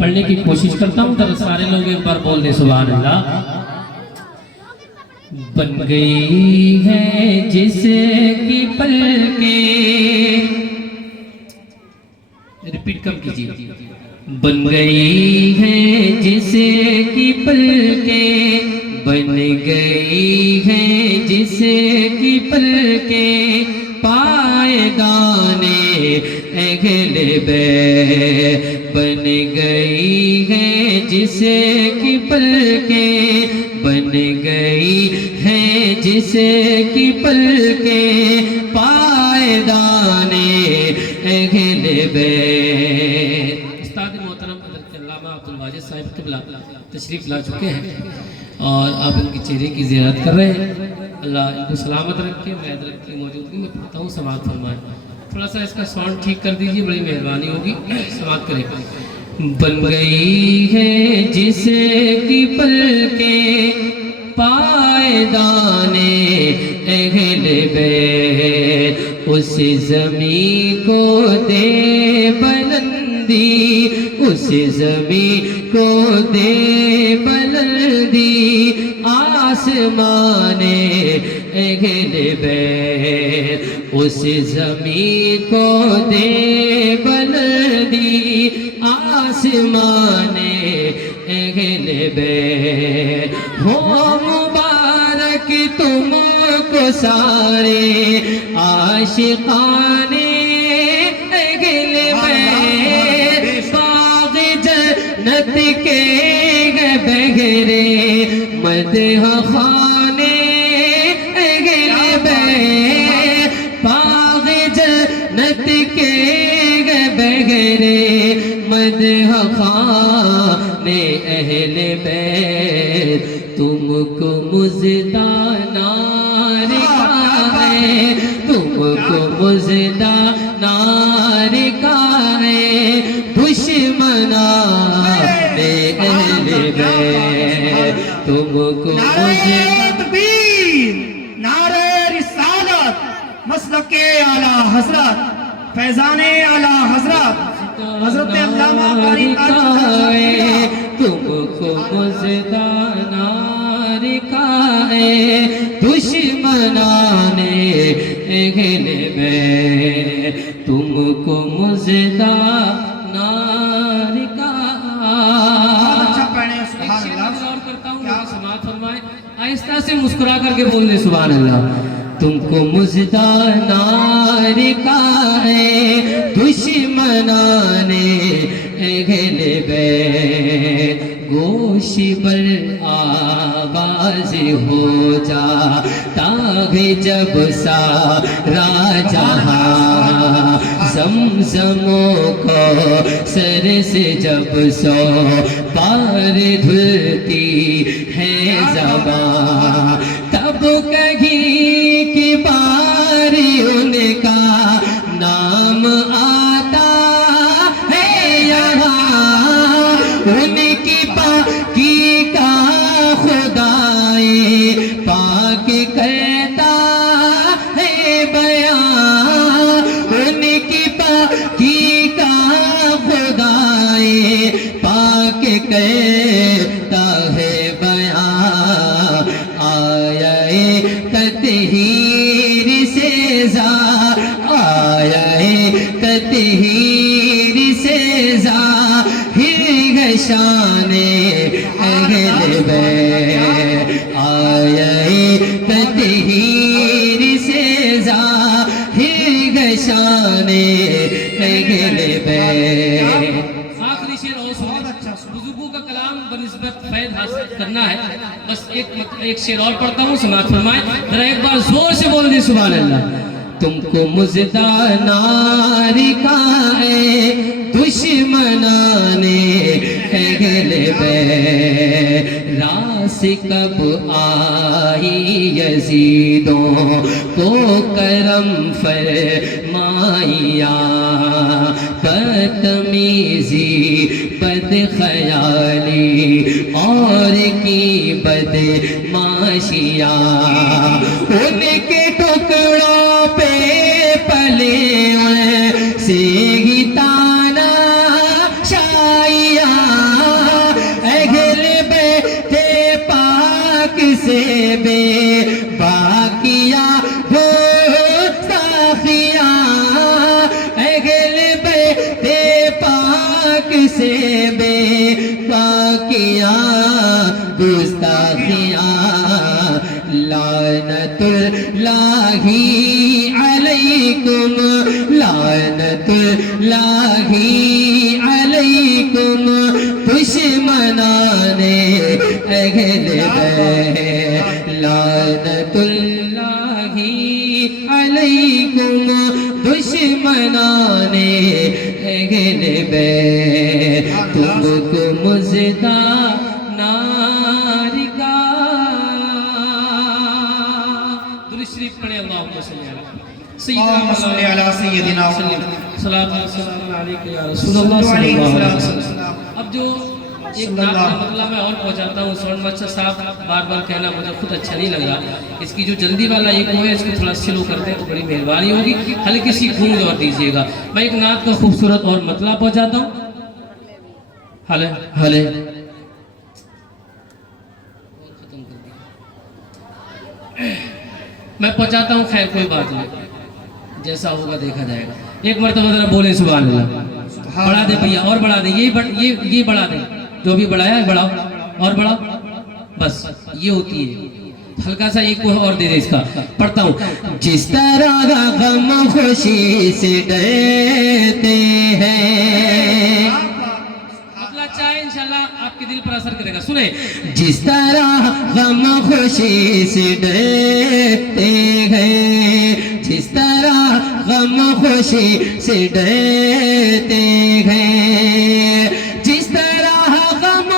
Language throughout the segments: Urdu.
پڑھنے کی کوشش کرتا ہوں ذرا سارے لوگ ایک بار بول دیں سبحان اللہ. بن گئی ہے جس کی پلکیں، ریپیٹ کم کیجیے. بن گئی ہے جس کی پلکیں، بن گئی ہے جس کی پلکیں، پائیدان اہل بیت. بن گئی ہے جس کی پلکیں، بن گئی ہے جس کی پلکیں، پائیدان اہل بیت. استاد محترم حضرت علامہ عبدالواجد صاحب قبلہ تشریف لا چکے ہیں اور آپ ان کے چہرے کی زیارت کر رہے ہیں. اللہ ان کو سلامت رکھے، میں حضرت کی موجودگی میں پڑھتا ہوں، سماعت فرمائیں. تھوڑا سا اس کا ساؤنڈ ٹھیک کر دیجیے، بڑی مہربانی ہوگی، سماعت کریں. بن گئی ہے جس کی پلکیں، پائیدان اہل بیت، اس زمین کو دے بلندی، اس زمین کو دے بلندی، آسمان اہل بیت، اس زمین کو دے بلندی، آسمان اہل بیت. ہو مبارک تم کو سارے عاشقان اہل بیت، باغ جنت کے بغیرے مدح خانے اہل بیت، باغ جنت کے بغیرے مدح خانے اہل بیت. تم کو مزدہ نار کا ہے، تم کو مزدہ نار کا ہے، دشمنان اہل بیت. تم کو نعرہ تکبیر، نعرہ رسالت، مسلک اعلیٰ حضرت، فیضان اعلیٰ حضرت حضرت علامہ قاری ہے. تم کو مزدہ نار کا ہے، دشمنان اہل بیت. تم کو مزدہ نار کا. اچھا پڑھیں سبحان اللہ. اور کرتا ہوں کہ سماعت فرمائیں، آہستہ سے مسکرا کر کے بول دیں سبحان اللہ. تم کو مزدہ نار کا ہے، دشمنان اہل بیت. گوش بر آواز ہو جاتا ہے جب سارا جہاں، زمزموں کو سر سے جب سو پار دھلتی ہے زباں، تب کہیں کی باری ان کا نام آتا ہے یہاں، ان کی پاکی کا خدائے پاک کرتا ہے بیان، ان کی پاکی کا خدائے پاک کرتا ہے بیان. آیا تطہیر سے آیا تطہیر سے ظاہر شان اہل بیت، آیا تطہیر سے ظاہر شان اہل بیت. آخری شعر اور سنیں، بزرگوں کا کلام بنسبت فیض حاصل کرنا ہے. بس ایک شعر اور پڑھتا ہوں، سماعت فرمائیں. ذرا ایک بار زور سے بول دیں سبحان اللہ. تم کو مزدہ نار کا ہے، دشمنان اہل بیت. راس کب آئی یزیدوں کو کرم فرمائیا، بدتمیزی بد خیالی اور کی بدماشیاں، ان کے ٹکڑوں پہ پلے سے ہی تانا شائیاں، سے بے باکیاں گستاخیاں لعنت اللہ علیکم لعنت اللہ علیکم دشمنان اہل بیت لعنت اللہ علیکم دشمنان اہل بیت تم کو مزدہ نار کا درود شریف پڑھیں اللہم صلی اللہم صلی علی سیدنا صلاۃ والسلام علیکہ یا رسول اللہ صلی اللہ علیہ وسلم. اب جو ایک نعت کا مطلب میں اور پہنچاتا ہوں سونڈ مچھر صاحب بار بار کہنا مجھے خود اچھا نہیں لگ رہا. اس کی جو جلدی والا ایک وہ ہے اس کو تھوڑا سلو کرتے ہیں تو بڑی مہربانی ہوگی. ہلکی سی گونج اور دیجیے گا. میں ایک نعت کا خوبصورت اور مطلب پہنچاتا ہوں. ہلے ہلے میں پہنچاتا ہوں. خیر کوئی بات نہیں جیسا ہوگا دیکھا جائے گا. ایک مرتبہ ذرا بولیں سبحان اللہ. بڑھا دے بھیا اور بڑھا دے. یہ بڑھا دے جو بھی بڑھایا ہے بڑھاؤ اور بڑھاؤ. بس یہ ہوتی ہے. ہلکا سا ایک اور دے دے اس کا. پڑھتا ہوں. جس طرح غم خوشی سے ڈرتے ہیں مطلب چاہے انشاءاللہ آپ کے دل پر اثر کرے گا. سنیں. جس طرح غم خوشی سے ڈرتے ہیں جس طرح غم خوشی سے ڈرتے ہیں جس طرح غم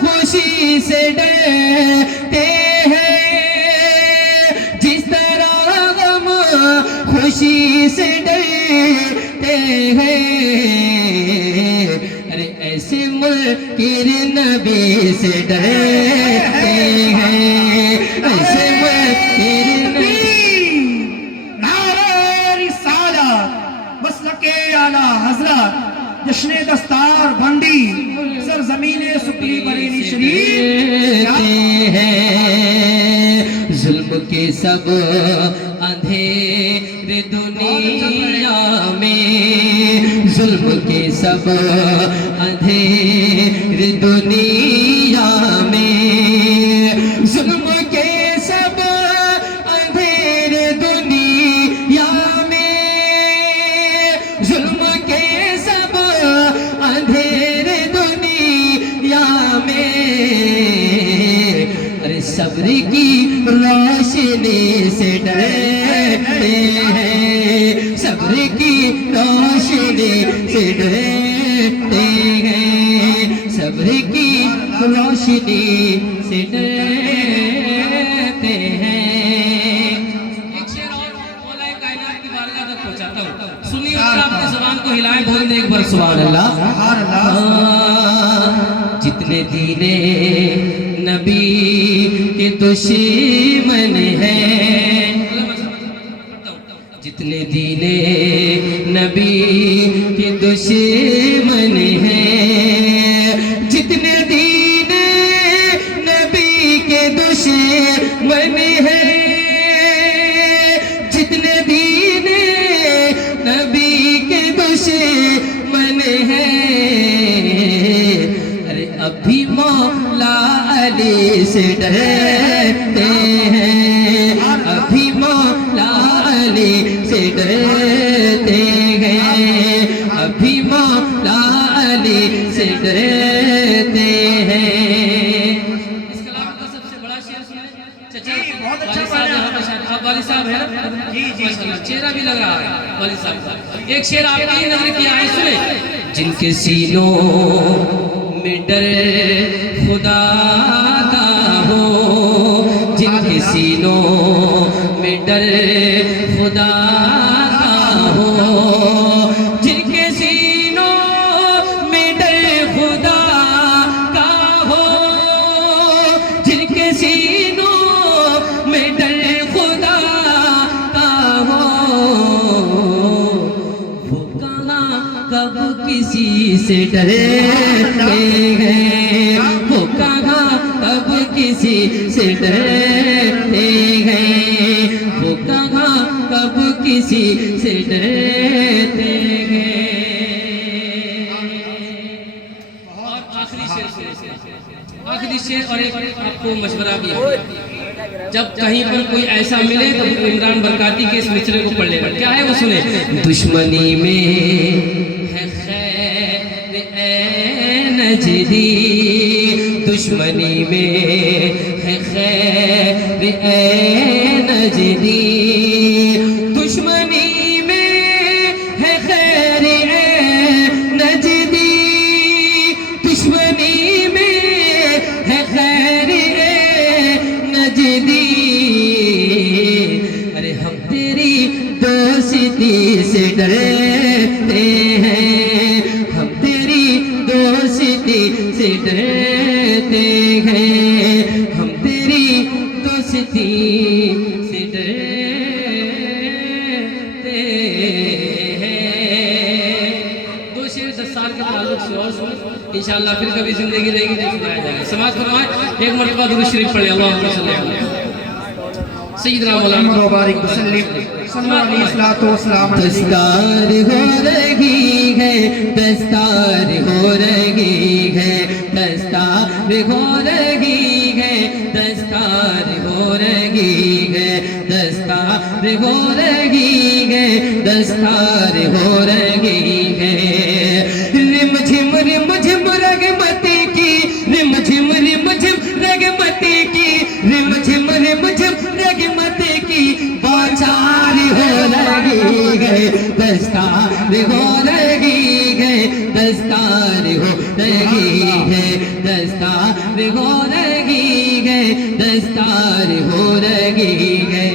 خوشی سے ڈرتے ہیں جس طرح غم خوشی سے ڈرتے ہیں ارے ایسے منکر نبی سے ڈرتے ہیں ایسے منکر حضرت جشن دستار بندی سرزمین سکلی بریلی شریف ہیں ظلم کے سب اندھیرے دنیا میں ظلم کے سب اندھیرے دنیا میں ظلم کے سب اندھیرے دنیا میں ظلم اندھیرے دنیا میں ارے صبر کی روشنی سے ڈرتے ہیں صبر کی روشنی سے ڈرتے ہیں صبر کی روشنی سے ڈرتے ہیں. ایک شعر اور مولا کائنات کی بارگاہ تک پہنچاتا ہوں. سنیے اور اپنی زبان کو ہلائیں بول دیں ایک بار سبحان اللہ. جتنے دینے نبی کے دشمن ہیں جتنے دینے نبی کے دشمن ہیں جتنے دینے نبی کے دشمن ہیں جتنے دینے نبی کے دشمن ہیں ارے ابھی مولا علی سے ڈرتے ہیں ابھی مولا علی سے ڈرتے ہیں ابھی مولا علی سے ڈرتے ہیں. اس کلام کا سب سے بڑا شعر سنیں چچا والد صاحب ہے جی چہرہ بھی لگ رہا ہے والد صاحب کا. ایک شعر آپ کی نظر کیا ہے سنیں. جن کے سینوں میں ڈر خدا کا ہو جن کے سینوں میں ڈر خدا کا ہو جن کے سینوں میں ڈر خدا کا ہو جن کے سینوں میں ڈر خدا کا ہو وہ کہاں کب کسی سے ڈرتے ہیں وہ کہاں کب کسی سے ڈرتے ہیں وہ کہاں کب کسی سے ڈرتے ہیں. آخری شعر اور ایک آپ کو مشورہ بھی ہے، جب کہیں پر کوئی ایسا ملے تو عمران برکاتی کے اس مصرے کو پڑھ لے گا. کیا ہے وہ سنیں. دشمنی میں ہے خیر اے نجدی، دشمنی میں ہے خیر اے نجدی، دشمنی میں ہے خیر اے نجدی، دشمنی میں ہے خیر اے نجدی. ارے ہم تیری دوستی سے ڈرتے ہیں، ہم تیری دوستی سے ڈرتے ہیں، ہم تیری دوستی سے ڈرتے ہیں. دو شعر 10 سال کے تعلق سے اور سن انشاءاللہ، پھر کبھی زندگی رہے گی تو سنایا جائے گا. سماعت فرمائیں. ایک مرتبہ درود شریف پڑھیں. اللہم صلی علی سیدنا مولانا مبارک وسلم صلی اللہ علیہ وسلم. دستار ہو رہی ہے، دستار ہو رہی ہے، دستار ہو رہی ہے، دستار ہو رہی ہے، دستار ہو رہی ہے، دستار ہو رہی ہے. رم جھم رگمت کی، رم جھم رگمت کی، رم جھم رگمت کی بوچھار ہو رہی ہے، دستار ہو رہی ہے، دستار ہو رہی ہے، دستار ہو رہی ہے، دستار ہو رہی ہے.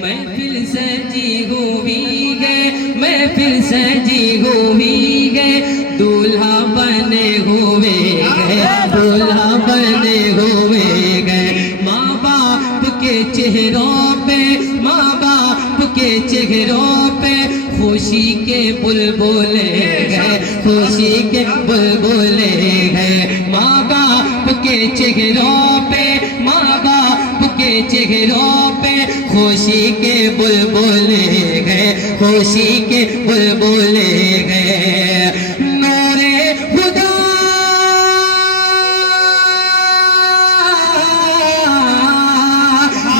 محفل سجی ہوئی ہے، محفل سجی ہوئی ہے، دولہا بنے ہوئے گئے، دولہا بنے ہوئے گئے. ماں باپ کے چہروں پہ، ماں باپ کے چہروں پہ خوشی کے بلبلے گئے، خوشی کے بلبلے گئے. ماں باپ کے چہروں پہ، ماں باپ کے چہروں پہ خوشی کے بلبلے گئے، خوشی کے بلبلے گئے. نور خدا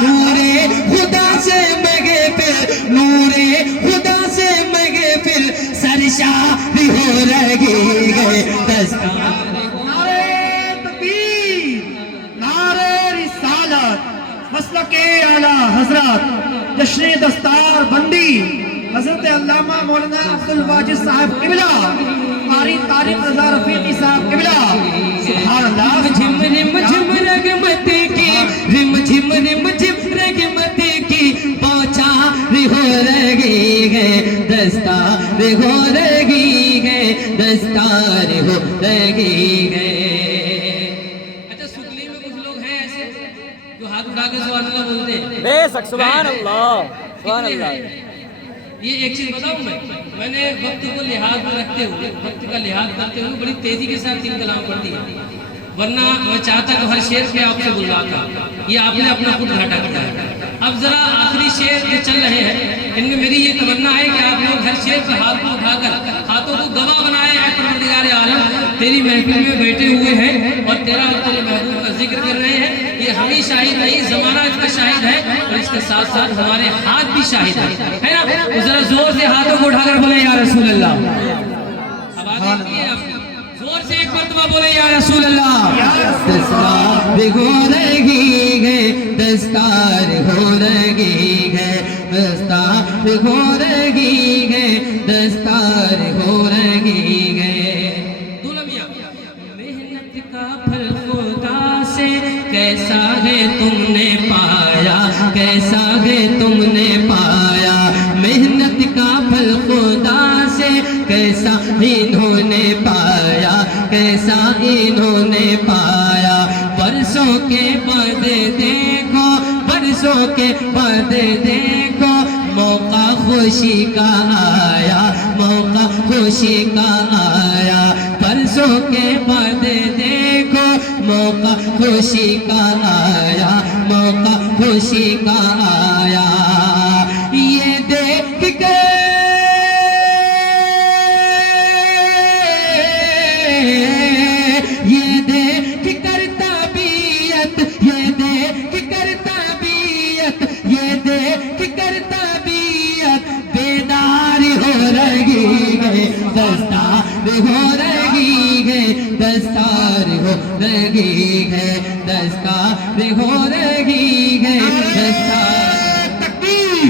نور خدا سے مگے پھر، نور خدا سے مگے پھر سرشار ہو رہی ہے، دستار. نعرہ تکبیر، نعرہ رسالت، مسلک اعلیٰ حضرت جشن دستار بندی حضرت علامہ مولانا عبدالواجد صاحب قبلہ، قاری طارق رضا رفیقی صاحب قبلہ. سبحان اللہ. رم جھم رگمت کی، رم جھم رگمت کی بوچھار ہو رہی ہے، دستار ہو رہی ہے، دستار ہو رہی ہے. اچھا سکلی میں کچھ لوگ ہیں ایسے جو ہاتھ اٹھا کے سبحان اللہ بولتے ہیں. بے شک سبحان اللہ، سبحان اللہ. یہ ایک چیز بتاؤں میں نے وقت کو لحاظ میں رکھتے ہوئے، وقت کا لحاظ کرتے ہوئے بڑی تیزی کے ساتھ 3 کلام پڑھ دی، ورنہ میں چاہتا کہ ہر شعر پہ آپ سے بلواتا. یہ آپ نے اپنا خود گھاٹا کیا ہے. اب ذرا آخری شعر جو چل رہے ہیں ان میں میری یہ تمنا ہے کہ آپ لوگ ہر شعر پہ ہاتھ کو اٹھا کر ہاتھوں کو گواہ بنائیں. اے پروردگار عالم، تیری محفل میں بیٹھے ہوئے ہیں اور تیرا اور تیرے محبوب کا ذکر کر رہے ہیں. یہ ہم ہی شاہد نہیں، زمانہ اس کا شاہد ہے، اور اس کے ساتھ ساتھ ہمارے ہاتھ بھی شاہد ہے نا. تو ذرا زور سے ہاتھوں کو اٹھا کر بولیں یا رسول اللہ. اب آگے کی ہے آپ کی، زور سے ایک مرتبہ بولیں یا رسول اللہ. دستار ہو رہی ہے، دستار ہو رہی ہے، دستار ہو رہی ہے، دستار ہو رہی ہے. محنت کا پھل خدا سے کیسا ہے تم نے پایا، کیسا ہے تم نے پایا. محنت کا پھل خدا سے کیسا انہوں نے پایا، کیسا انہوں نے پایا. برسوں کے بعد دیکھو، برسوں کے بعد دیکھو موقع خوشی کا آیا، موقع خوشی کا آیا. برسوں کے بعد دیکھو موقع خوشی کا آیا، موقع خوشی کا آیا. یہ دیکھ کے دستار ہو رہی ہے دستار ہو رہی ہے دستار تکبیر،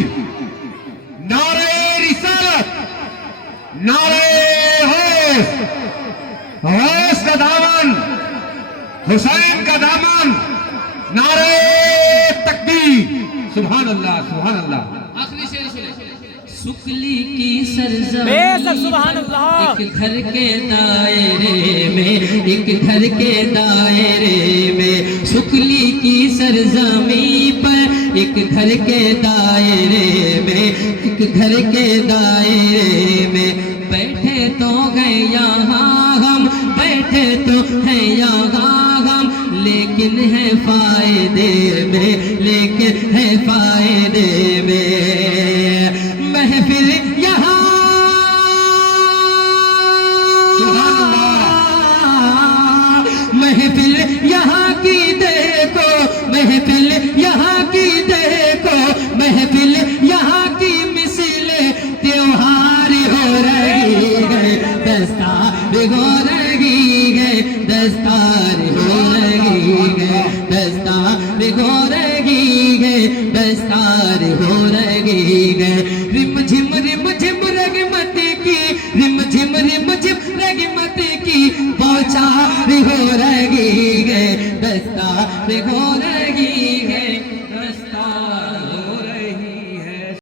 نعرہ رسالت، نعرہ غوث کا دامن، حسین کا دامن، نعرہ تکبیر، سبحان اللہ سبحان اللہ۔ آخری شعر سنیں۔ سکلی کی سرزمین بے شک سبحان اللہ۔ ایک گھر کے دائرے میں، ایک گھر کے دائرے میں، سکلی کی سرزمین پر ایک گھر کے دائرے میں، ایک گھر کے دائرے میں بیٹھے تو گئے یہاں ہم، بیٹھے تو ہیں یہاں ہم، لیکن ہے فائدے میں، لیکن ہے فائدے میں، محفل یہاں محفل یہاں کی دیکھو، محفل یہاں کی دیکھو، محفل یہاں کی مثل تیوہار ہو رہی ہے دستار ہو رہی ہے دستار ہو رہی ہے دستار ہو رہی ہے دستار ہو رہی ہے، رم جھم رگمت کی، رم جھم رگمت کی بوچھار ہو رہی ہے دستار ہو رہی ہے دستار